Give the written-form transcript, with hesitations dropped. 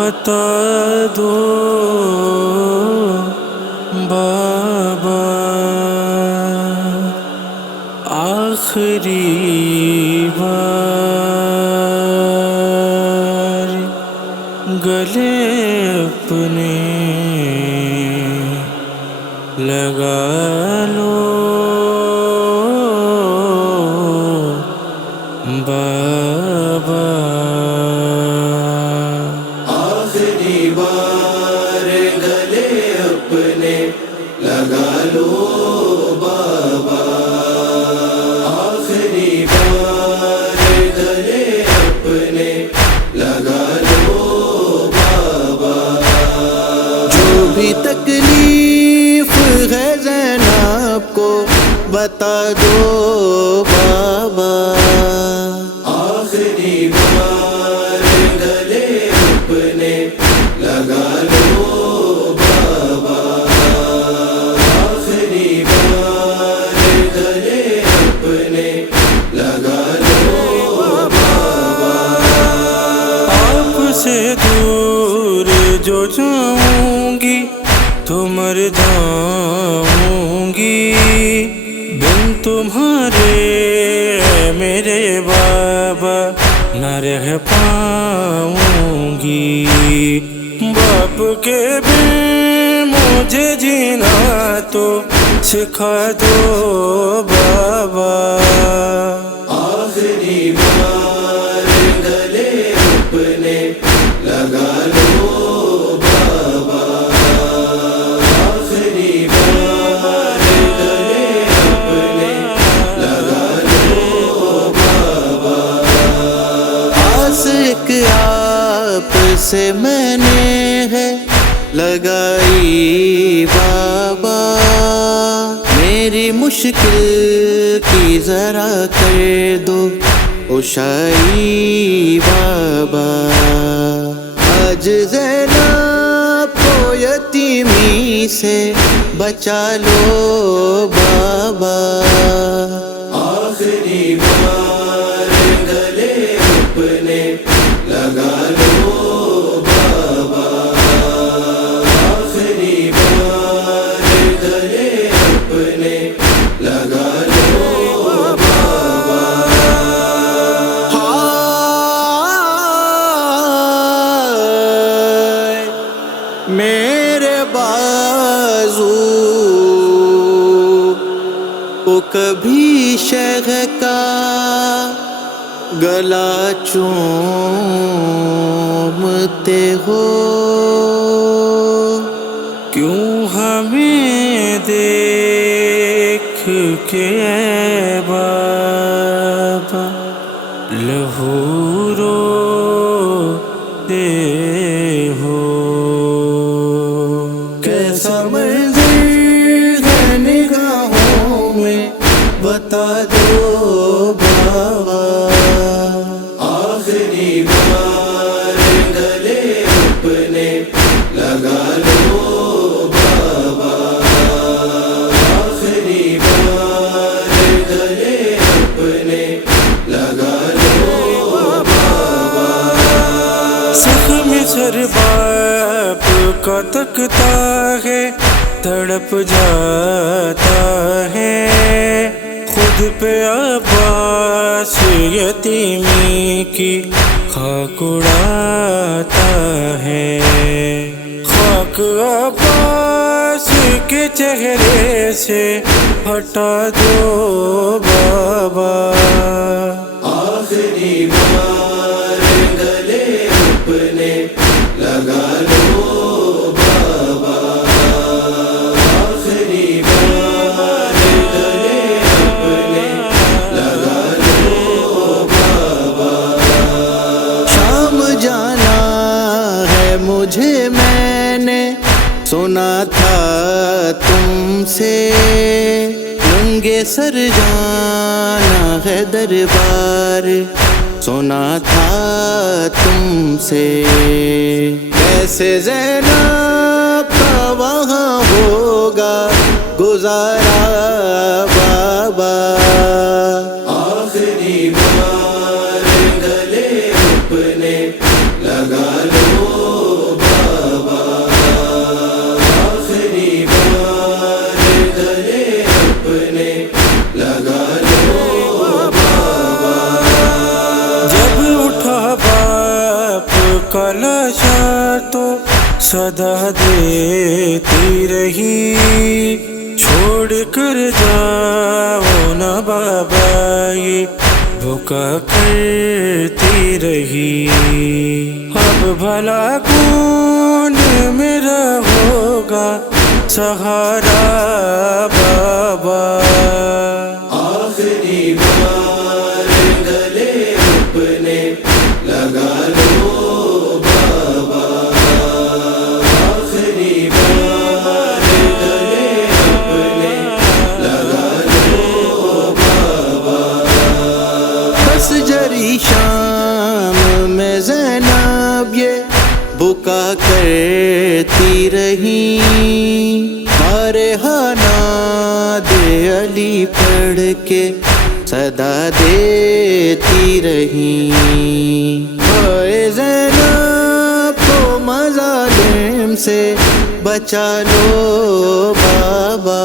بتا دو بابا آخری بار گلے اپنے لگا لو بابا آخری بار گلے اپنے لگا لو بابا آخری بار گلے اپنے لگا لو بابا جو بھی تکلیف ہے زینب کو بتا دو بابا آخری بار گلے اپنے لگا لو بابا آخری بار گلے اپنے لگا لو بابا آپ سے دور جو جاؤں گی تو مر جاؤں گی بن تمہارے میرے بابا نہ رہ پاؤں گی باپ کے بن مجھے جینا تو سکھا دو بابا آخری بار گلے اپنے لگا لو بابا آخری بار گلے اپنے لگا لو بابا آس ایک آپ سے میں نے ہے لگائی بابا میری مشکل کی ذرا کر دو اوشائی بابا آج زینب کو یتیمی سے بچا لو بابا آخری بار گلے اپنے لگا لو بابا آخری بار گلے اپنے لگا لو بابا ہائے میرے بازو کو کبھی شہ کا گلا چومتے ہو کیوں ہمیں دیکھ کے اے بابا لہو روتے ہو کیسا منظر ہے نگاہوں میں بتا دو بابا آخری بار گلے اپنے لگا لو بابا آخری بار گلے اپنے لگا لو بابا زخم سر باپ کا تکتا ہے تڑپ جاتا ہے خود پہ عباس یتیمی کی خاک اڑاتا ہے خاک عباس کے چہرے سے ہٹا دو بابا آخری بار گلے اپنے لگا لو بابا آخری بار گلے اپنے لگا لو بابا شام جانا ہے مجھے میں نے سنا تھا تم سے ننگے سر جانا ہے دربار سنا تھا تم سے کیسے زینب کا وہاں ہوگا گزارا بابا آخری بار گلے اپنے لگا لو صدا دیتی رہی، چھوڑ کر جاؤ نہ بابا یہ بھوکا کرتی رہی۔ اب بھلا کون میرا ہوگا سہارا بابا؟ آخری بار گلے اپنے لگا لو بابا، آخری بار گلے اپنے لگا لو بابا۔ بس جری شام میں زینب یہ بکا کرتی رہی، بارہا ناد علی پڑھ کے صدا دیتی رہی۔ اے زینب کو مظالم سے بچا لو بابا۔